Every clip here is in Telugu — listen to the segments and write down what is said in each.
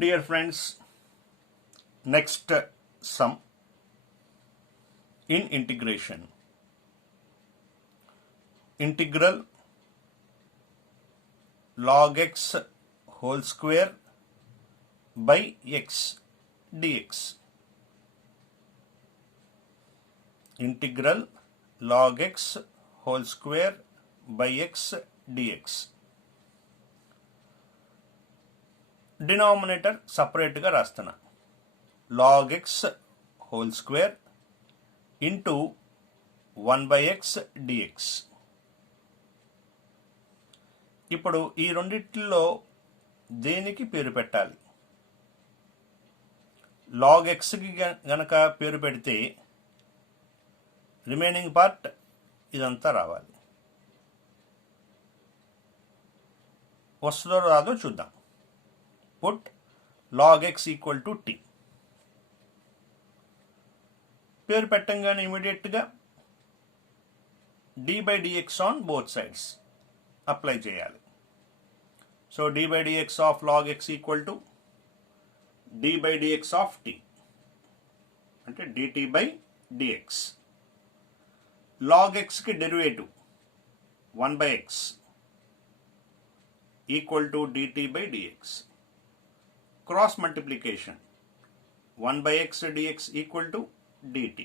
Dear friends, next sum in integration. Integral log x whole square by x dx. Integral log x whole square by x dx. Denominator సపరేట్గా రాస్తున్నా. log x whole square into 1 by x dx. ఇప్పుడు ఈ రెండిట్లో దేనికి పేరు పెట్టాలి? log xకి గనక పేరు పెడితే రిమైనింగ్ పార్ట్ ఇదంతా రావాలి. వస్తుందో రాదో చూద్దాం. Put log x equal to t. పేరు పెట్టంగానే ఇమీడియట్గా d by dx on both sides apply చేయాలి. So d by dx of log x equal to d by dx of t అంటే dt by dx. log x కి derivative 1 by x equal to dt by dx. Cross multiplication 1 by x dx equal to dt.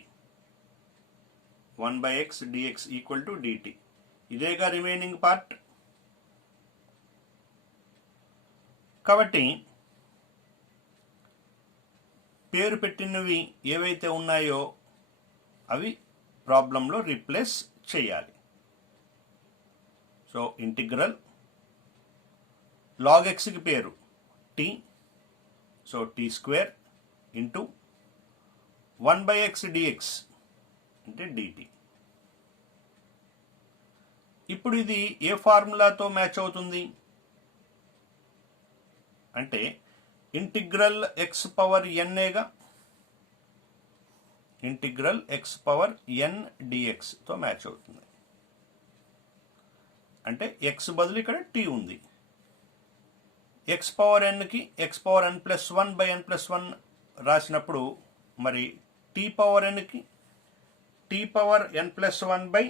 1 by x dx equal to dt. ఇదేగా రిమైనింగ్ పార్ట్. కాబట్టి పేరు పెట్టినవి ఏవైతే ఉన్నాయో అవి ప్రాబ్లంలో రీప్లేస్ చేయాలి. సో ఇంటిగ్రల్ log x కి పేరు t. So t square into 1 by x dx అంటే dt. ఇప్పుడు ఇది ఏ ఫార్ములాతో మ్యాచ్ అవుతుంది అంటే integral x power n integral x power n dx తో మ్యాచ్ అవుతుంది. అంటే x బదులు ఇక్కడ t ఉంది. x పవర్ nకి x power n plus 1 by n plus 1 రాసినప్పుడు మరి t పవర్ nకి t power n plus 1 by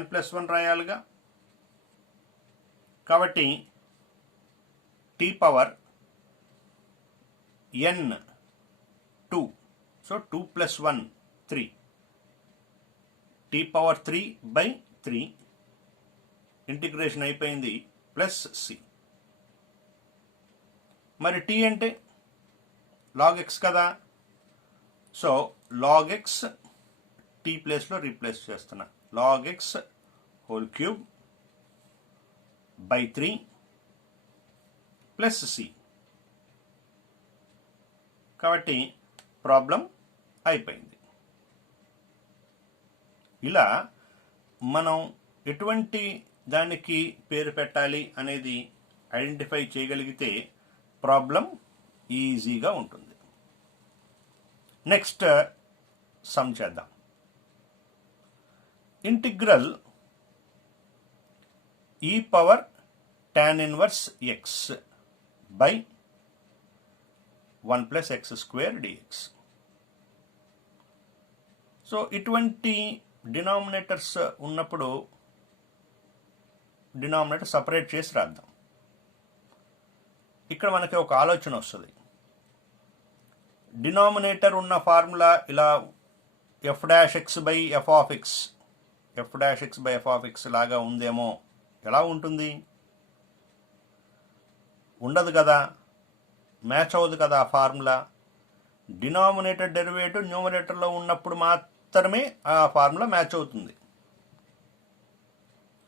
n plus 1 రాయాలిగా. కాబట్టి t power n 2. So 2 plus 1 3. t power 3 by 3 integration అయిపోయింది ప్లస్ c. మరి t అంటే log x కదా. సో log x t ప్లేస్లో రీప్లేస్ చేస్తున్నా. log x whole cube by 3 plus c. కాబట్టి ప్రాబ్లం అయిపోయింది. ఇలా మనం ఎటువంటి దానికి పేరు పెట్టాలి అనేది ఐడెంటిఫై చేయగలిగితే ప్రాబ్లం ఈజీగా ఉంటుంది. నెక్స్ట్ సమ్ చేద్దాం. Integral e power tan inverse x by 1 plus x square dx. So ఇటువంటి డినామినేటర్స్ ఉన్నప్పుడు డినామినేటర్ సపరేట్ చేసి రాద్దాం. ఇక్కడ మనకి ఒక ఆలోచన వస్తుంది. డినామినేటర్ ఉన్న ఫార్ములా ఇలా f dash x by f of x, f dash x by f of x లాగా ఉందేమో. ఎలా ఉంటుంది? ఉండదు కదా, మ్యాచ్ అవ్వదు కదా ఆ ఫార్ములా. డినామినేటర్ డెరివేటివ్ న్యూమరేటర్లో ఉన్నప్పుడు మాత్రమే ఆ ఫార్ములా మ్యాచ్ అవుతుంది.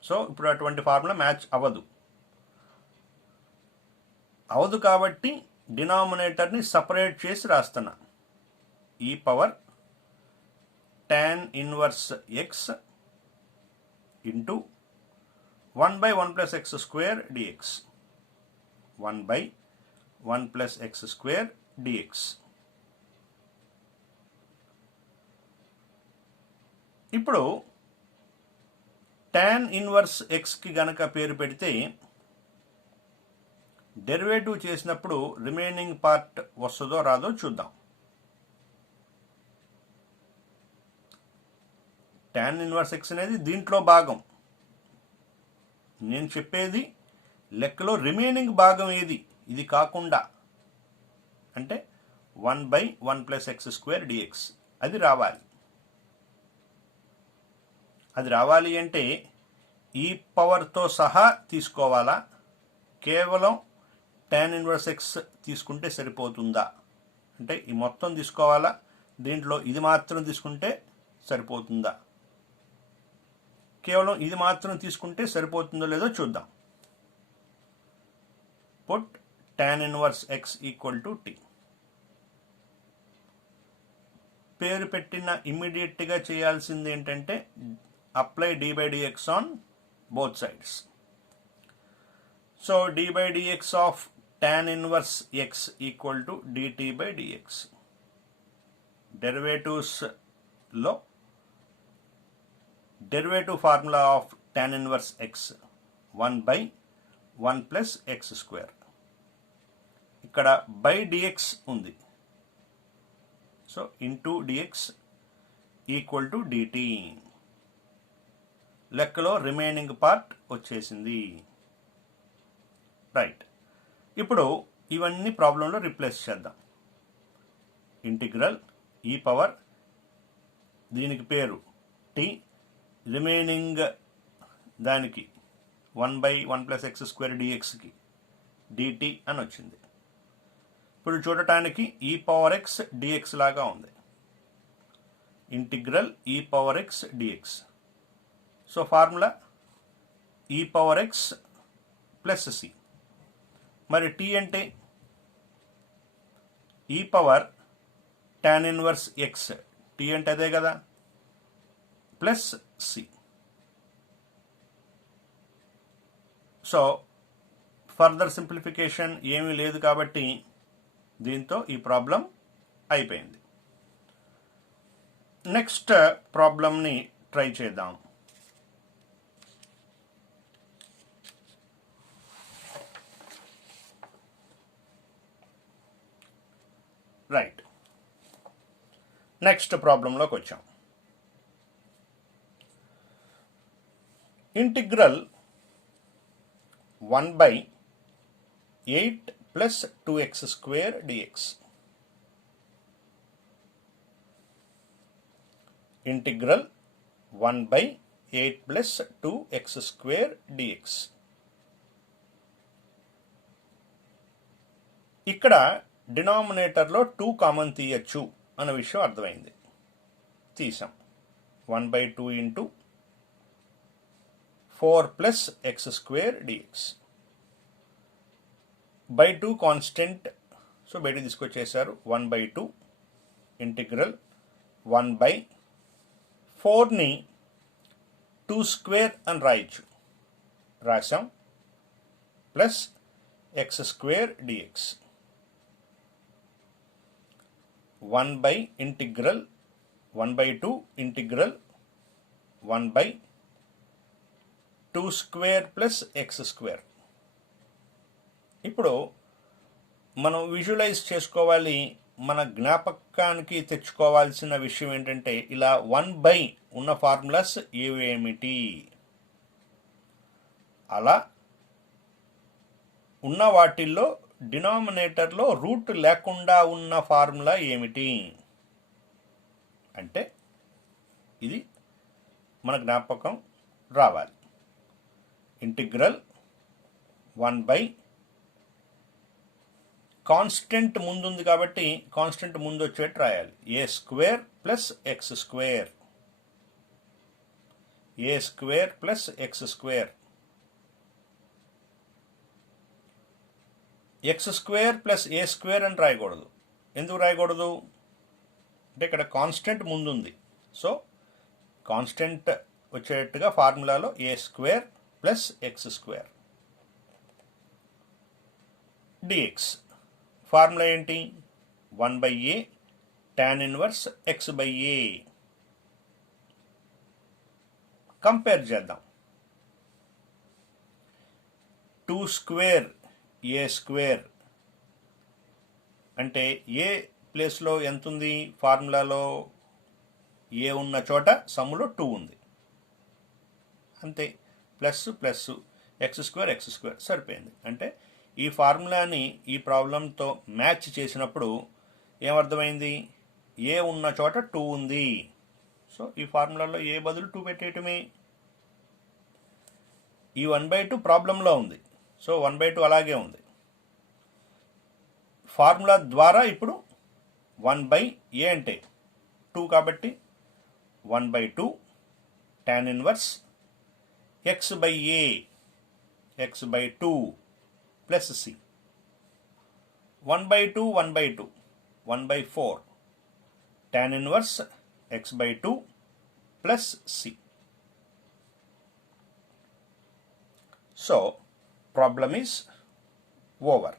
సో ఇప్పుడు అటువంటి ఫార్ములా మ్యాచ్ అవదు కాబట్టి డినామినేటర్ని సపరేట్ చేసి రాస్తున్నా. ఈ power tan inverse x into 1 by 1 plus x square dx. 1 by 1 plus x square dx. ఇప్పుడు tan ఇన్వర్స్ x కి గనక పేరు పెడితే డెరివేటివ్ చేసినప్పుడు రిమైనింగ్ పార్ట్ వస్తుందో రాదో చూద్దాం. tan ఇన్వర్స్ x అనేది దీంట్లో భాగం. నేను చెప్పేది లెక్కలో రిమైనింగ్ భాగం ఏది, ఇది కాకుండా, అంటే 1/1 + x² dx. అది రావాలి. అది రావాలి అంటే ఈ పవర్తో సహా తీసుకోవాలా, కేవలం tan ఇన్వర్స్ x తీసుకుంటే సరిపోతుందా? అంటే ఈ మొత్తం తీసుకోవాలా, దీంట్లో ఇది మాత్రం తీసుకుంటే సరిపోతుందా? కేవలం ఇది మాత్రం తీసుకుంటే సరిపోతుందో లేదో చూద్దాం. Put tan inverse x = t. పేరు పెట్టిన ఇమ్మీడియట్గా చేయాల్సింది ఏంటంటే apply d/dx on both sides. So d/dx of tan inverse x = dt/dx. డెరివేటివ్స్లో derivative formula of tan inverse x 1/1 + x². ఇక్కడ బై dx ఉంది. So into dx = dt. లెక్కలో రిమైనింగ్ పార్ట్ వచ్చేసింది. రైట్. ఇప్పుడు ఇవన్నీ ప్రాబ్లంలో రిప్లేస్ చేద్దాం. ఇంటిగ్రల్ ఈ పవర్, దీనికి పేరు t, రిమైనింగ్ దానికి 1/1 + x² dxకి dt అని వచ్చింది. ఇప్పుడు చూడటానికి e⁻x dx లాగా ఉంది. Integral e⁻x dx. So formula e⁻x + c. మరి t అంటే e power tan inverse x, t అంటే అదే కదా, plus c. So further simplification ఏమీ లేదు కాబట్టి దీంతో ఈ ప్రాబ్లం అయిపోయింది. నెక్స్ట్ ప్రాబ్లంని ట్రై చేద్దాం. రైట్. నెక్స్ట్ ప్రాబ్లంలోకి వచ్చాం. Integral 1/8 + 2x² dx. Integral 1/8 + 2x² dx. ఇక్కడ డినామినేటర్లో 2 కామన్ తీయచ్చు అన్న విషయం అర్థమైంది. తీసాం. 1/2 × 4 + x² dx. By 2 constant, so బయట తీసుకొచ్చేసారు. 1/2 ఇంటిగ్రల్ 1/4ని 2² అని రాసాం, plus x² dx. 1/2 integral 1/2² plus x². ఇప్పుడు మనం విజువలైజ్ చేసుకోవాలి, మన జ్ఞాపకానికి తెచ్చుకోవాల్సిన విషయం ఏంటంటే ఇలా 1/, ఉన్న ఫార్ములాస్ ఏమిటి, అలా ఉన్న వాటిల్లో డినామినేటర్లో రూట్ లేకుండా ఉన్న ఫార్ములా ఏమిటి అంటే ఇది మన జ్ఞాపకం రావాలి. ఇంటిగ్రల్ 1/, కాన్స్టెంట్ ముందుంది కాబట్టి కాన్స్టెంట్ ముందు వచ్చేట్టు రాయాలి. a² + x², a² + x². x² + a² అని రాయకూడదు. ఎందుకు రాయకూడదు అంటే ఇక్కడ కాన్స్టెంట్ ముందుంది. సో కాన్స్టెంట్ వచ్చేట్టుగా ఫార్ములాలో a² + x² dx. ఫార్ములా ఏంటి? 1/a tan inverse x/a. Compare చేద్దాం. 2² ఏ స్క్వేర్ అంటే ఏ ప్లేస్లో ఎంత ఉంది ఫార్ములాలో ఏ ఉన్న చోట సమ్ములో 2 ఉంది అంతే ప్లస్ ప్లస్ ఎక్స్ స్క్వేర్ సరిపోయింది. అంటే ఈ ఫార్ములాని ఈ ప్రాబ్లంతో మ్యాచ్ చేసినప్పుడు ఏమర్థమైంది ఏ ఉన్న చోట 2 ఉంది. సో ఈ ఫార్ములాలో ఏ బదులు 2 పెట్టేయటమే. ఈ 1/2 ప్రాబ్లంలో ఉంది, సో 1/2 అలాగే ఉంది. ఫార్ములా ద్వారా ఇప్పుడు 1/a అంటే 2 కాబట్టి 1/2 tan inverse x/a x/2 plus c 1/2 1/4 tan inverse x/2 plus c. So problem is over.